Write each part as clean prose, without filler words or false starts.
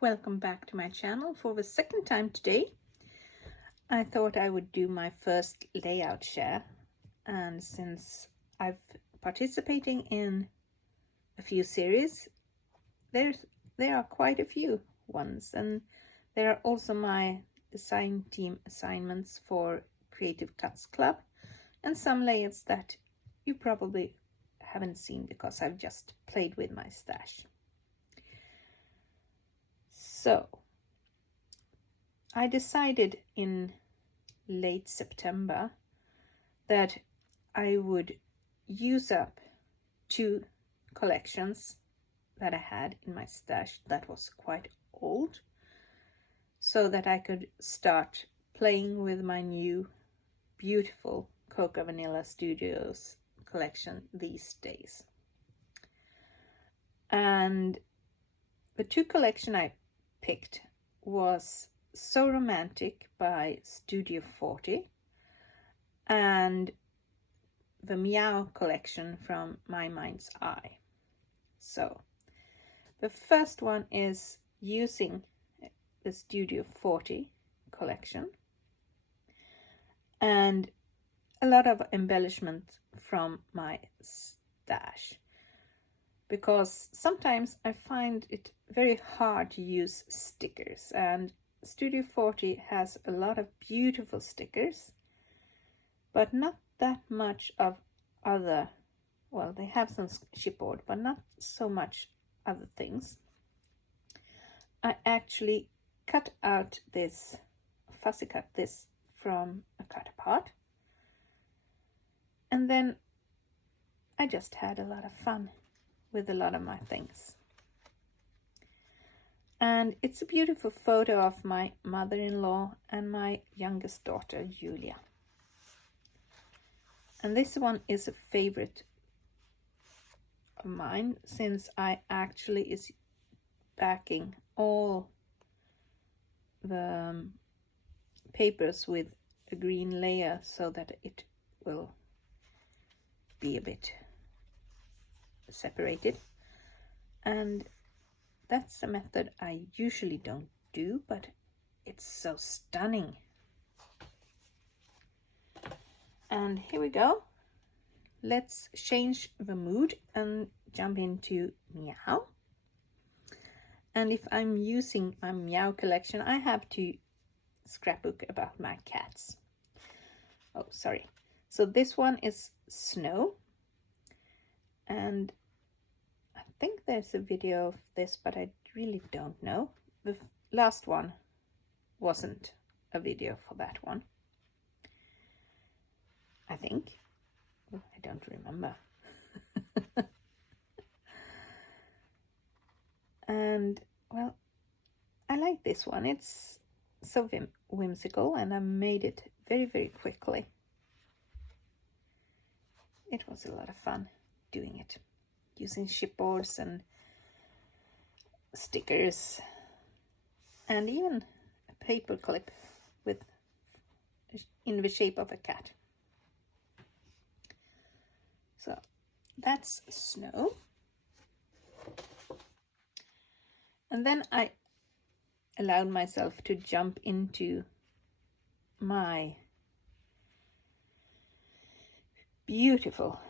Welcome back to my channel for the second time today. I thought I would do my first layout share, and since I've participating in a few series, there are quite a few ones, and there are also my design team assignments for Creative Cuts Club and some layouts that you probably haven't seen because I've just played with my stash. So I decided in late September that I would use up 2 collections that I had in my stash that was quite old, so that I could start playing with my new beautiful CocoaVanilla Studios collection these days. And the 2 collection I picked was So Romantic by Studio 40 and the Meow collection from My Mind's Eye. So the first one is using the Studio 40 collection and a lot of embellishment from my stash, because sometimes I find it very hard to use stickers, and Studio 40 has a lot of beautiful stickers, but not that much of other, well, they have some chipboard, but not so much other things. I actually cut out this, fussy cut this from a cut apart, and then I just had a lot of fun with a lot of my things. And it's a beautiful photo of my mother-in-law and my youngest daughter, Julia. And this one is a favorite of mine, since I actually is backing all the papers with a green layer so that it will be a bit separated. And that's a method I usually don't do, but it's so stunning. And here we go. Let's change the mood and jump into Meow. And if I'm using my Meow collection, I have to scrapbook about my cats. Oh, sorry. So this one is Snow, and I think there's a video of this, but I really don't know. The last one wasn't a video for that one, I think. Oh, I don't remember. And well, I like this one. It's so whimsical, and I made it very, very quickly. It was a lot of fun doing it, using chipboards and stickers, and even a paper clip with in the shape of a cat. So that's Snow. And then I allowed myself to jump into my beautiful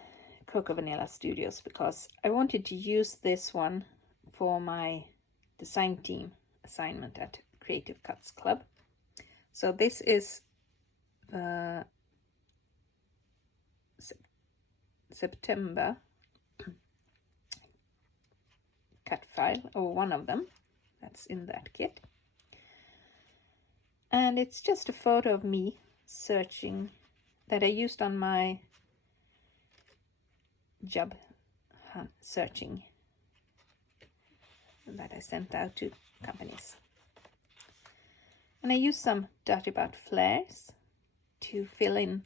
CocoaVanilla Studios, because I wanted to use this one for my design team assignment at Creative Cuts Club. So this is September cut file, or one of them that's in that kit. And it's just a photo of me searching that I used on my job searching that I sent out to companies. And I used some Dirty About flares to fill in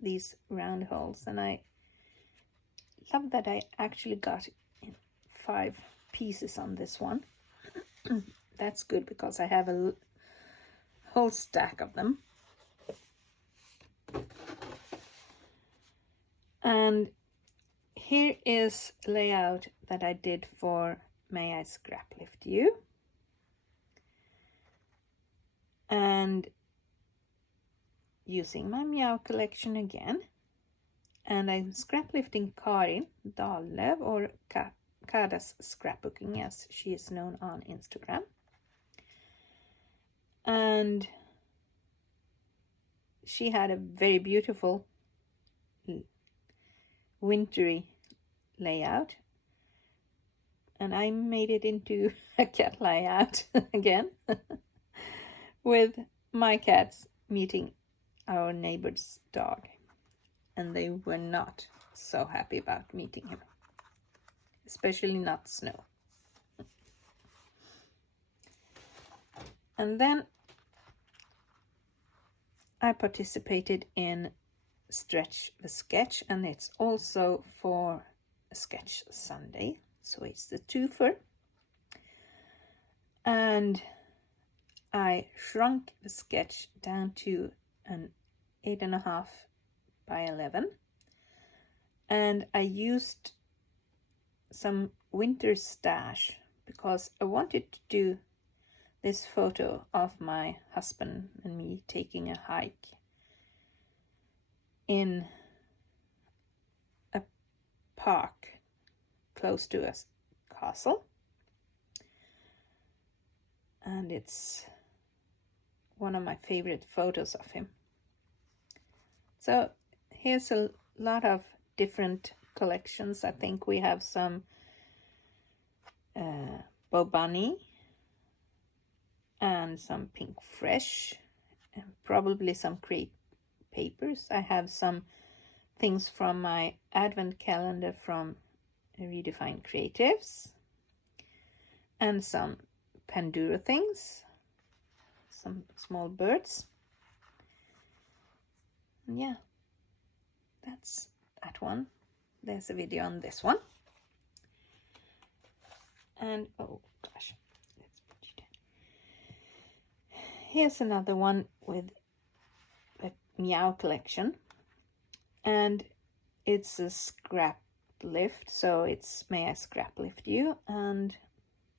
these round holes, and I love that I actually got 5 pieces on this one. That's good, because I have a whole stack of them. And here is a layout that I did for May I Scrap Lift You. using my Meow collection again, and I'm scrap lifting Karin Dahlöv, or Kada's Scrapbooking as she is known on Instagram. And she had a very beautiful wintry layout, and I made it into a cat layout again with my cats meeting our neighbor's dog, and they were not so happy about meeting him, especially not Snow. And then I participated in Stretch the Sketch, and it's also for a Sketch Sunday, so it's the twofer. And I shrunk the sketch down to an 8.5 by 11, and I used some winter stash because I wanted to do this photo of my husband and me taking a hike in a park close to a castle, and it's one of my favorite photos of him. So here's a lot of different collections. I think we have some Bo Bunny and some Pink Fresh, and probably some crepe papers. I have some things from my advent calendar from Redefined Creatives, and some Panduro things, some small birds. And yeah, that's that one. There's a video on this one. And oh gosh, let's put it in. Here's another one with a Meow collection, and it's a scrap lift, so it's May I Scrap Lift You, and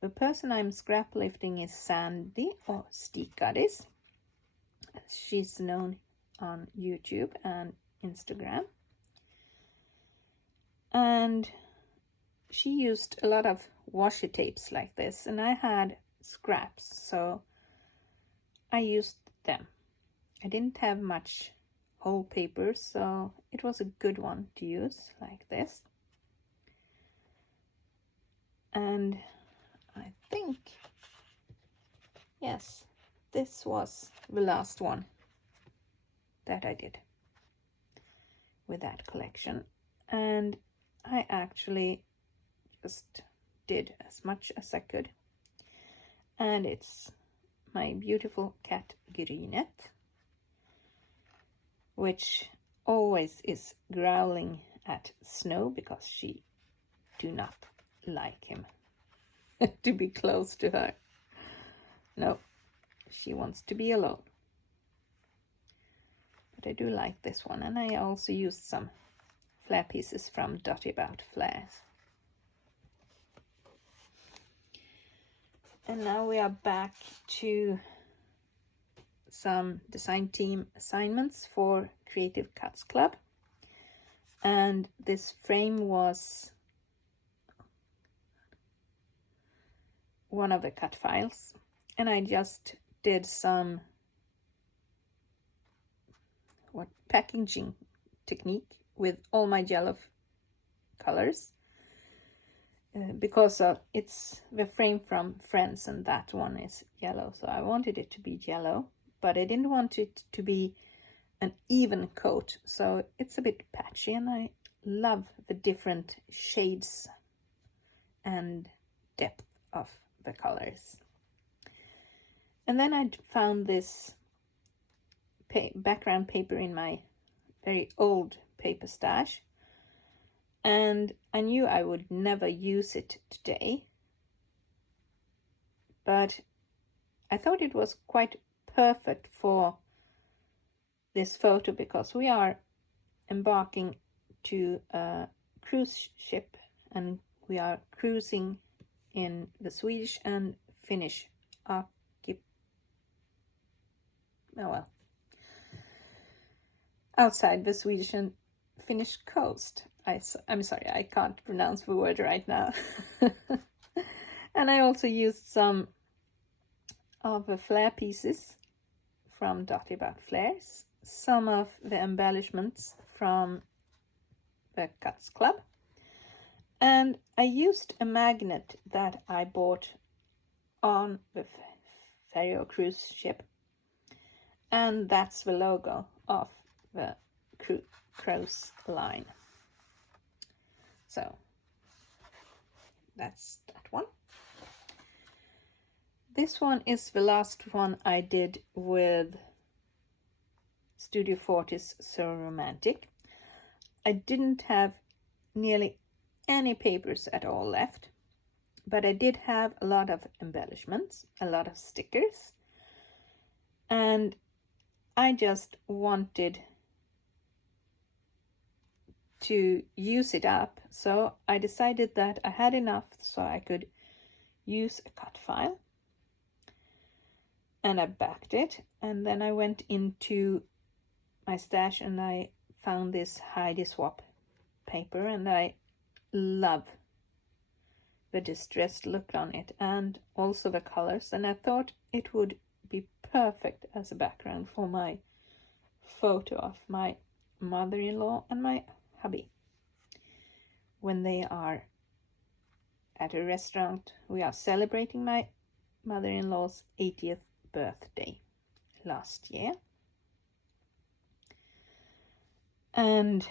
the person I'm scrap lifting is Sandy, or Stikadis. She's known on YouTube and Instagram, and she used a lot of washi tapes like this, and I had scraps, so I used them. I didn't have much whole paper, so it was a good one to use like this. And I think, yes, this was the last one that I did with that collection, and I actually just did as much as I could. And it's my beautiful cat Grynet, which always is growling at Snow because she do not like him to be close to her. No, she wants to be alone. But I do like this one, and I also used some flare pieces from Dotty About Flares. And now we are back to some design team assignments for Creative Cuts Club, and this frame was one of the cut files, and I just did some packaging technique with all my yellow colors, because it's the frame from Friends, and that one is yellow, so I wanted it to be yellow, but I didn't want it to be an even coat, so it's a bit patchy, and I love the different shades and depth of the colors. And then I found this background paper in my very old paper stash, and I knew I would never use it today, but I thought it was quite perfect for this photo because we are embarking to a cruise ship, and we are cruising in the Swedish and Finnish outside the Swedish and Finnish coast. I'm sorry, I can't pronounce the word right now. And I also used some of the flare pieces from Dotty About Flares, some of the embellishments from the Cuts Club, and I used a magnet that I bought on the Ferry cruise ship, and that's the logo of the cruise line. So that's that one. This one is the last one I did with Studio 40's So Romantic. I didn't have nearly any papers at all left, but I did have a lot of embellishments, a lot of stickers, and I just wanted to use it up, so I decided that I had enough so I could use a cut file, and I backed it, and then I went into my stash and I found this Heidi Swap paper, and I love the distressed look on it and also the colors, and I thought it would be perfect as a background for my photo of my mother-in-law and my hubby when they are at a restaurant. We are celebrating my mother-in-law's 80th birthday last year, and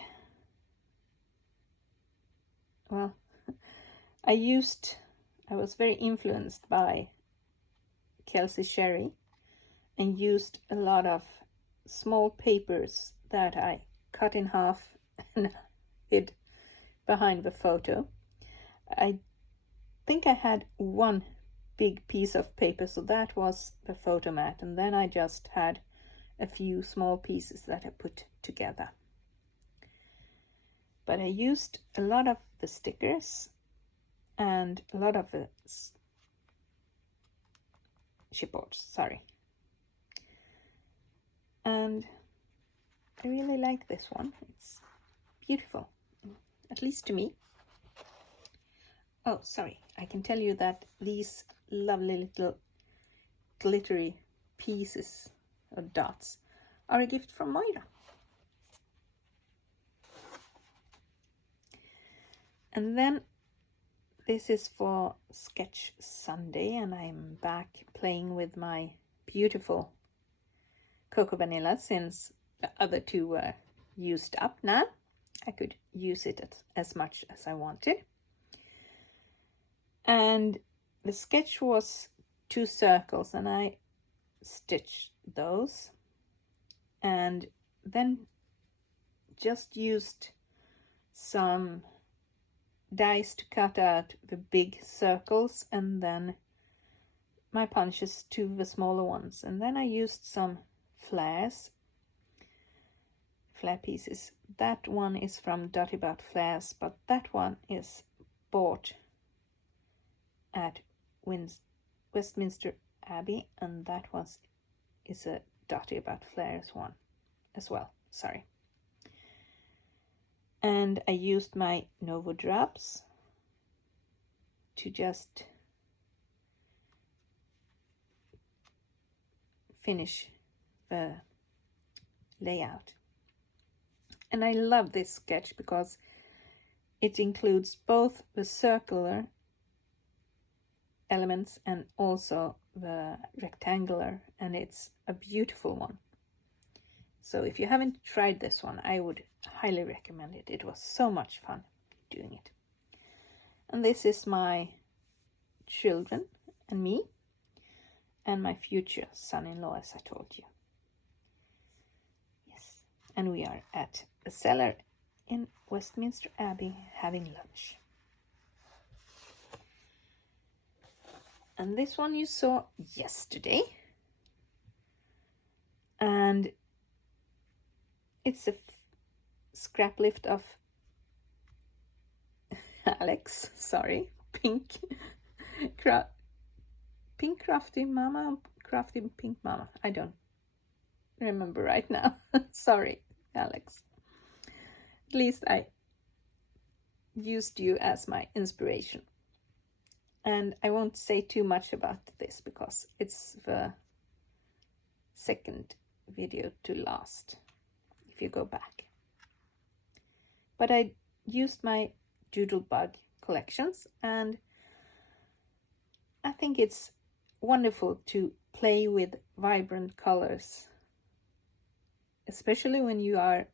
well, I was very influenced by Kelsey Sherry and used a lot of small papers that I cut in half and hid behind the photo. I think I had one big piece of paper, so that was the photo mat, and then I just had a few small pieces that I put together. But I used a lot of the stickers and a lot of the chipboards, sorry. And I really like this one. It's beautiful, at least to me. Oh, sorry, I can tell you that these lovely little glittery pieces or dots are a gift from Moira. And then this is for Sketch Sunday, and I'm back playing with my beautiful CocoaVanilla since the other two were used up now. I could use it as much as I wanted. And the sketch was 2 circles, and I stitched those and then just used some dies to cut out the big circles and then my punches to the smaller ones, and then I used some flare pieces. That one is from Dotty About Flares, but that one is bought at Westminster Abbey, and that is a Dotty About Flares one as well, sorry. And I used my Novo drops to just finish the layout. And I love this sketch because it includes both the circular elements and also the rectangular, and it's a beautiful one. So if you haven't tried this one, I would highly recommend it. It was so much fun doing it. And this is my children and me and my future son-in-law, as I told you. Yes, and we are at a cellar in Westminster Abbey having lunch. And this one you saw yesterday, and it's a scrap lift of Alex, sorry, Pink Crafty Mama, Crafty Pink Mama. I don't remember right now. Sorry. Alex. At least I used you as my inspiration. And I won't say too much about this because it's the second video to last if you go back. But I used my Doodlebug collections, and I think it's wonderful to play with vibrant colors, especially when you are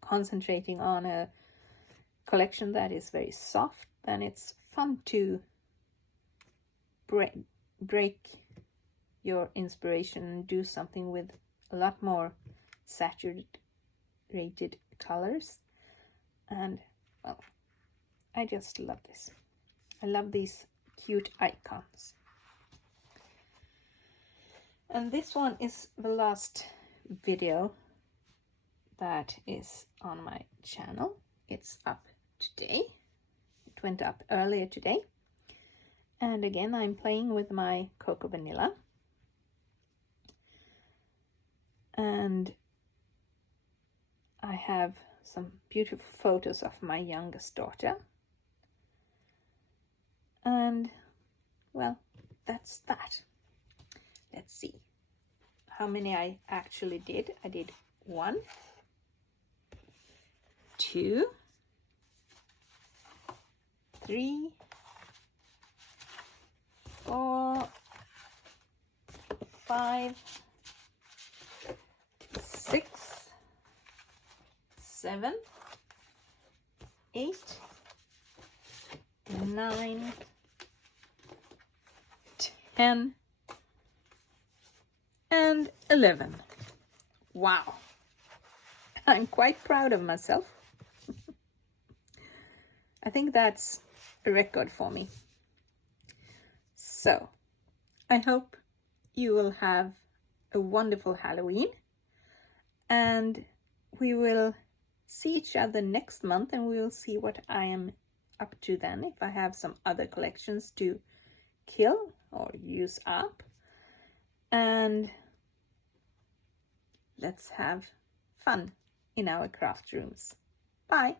concentrating on a collection that is very soft. Then it's fun to break your inspiration and do something with a lot more saturated colors. And well, I just love this. I love these cute icons. And this one is the last video that is on my channel. It's up today. It went up earlier today. And again, I'm playing with my CocoaVanilla. And I have some beautiful photos of my youngest daughter. And well, that's that. Let's see how many I actually did. I did 1, 2, 3, 4, 5, 6, 7, 8, 9, 10, and 11. Wow, I'm quite proud of myself. I think that's a record for me. So I hope you will have a wonderful Halloween, and we will see each other next month, and we will see what I am up to then, if I have some other collections to kill or use up. And let's have fun in our craft rooms. Bye!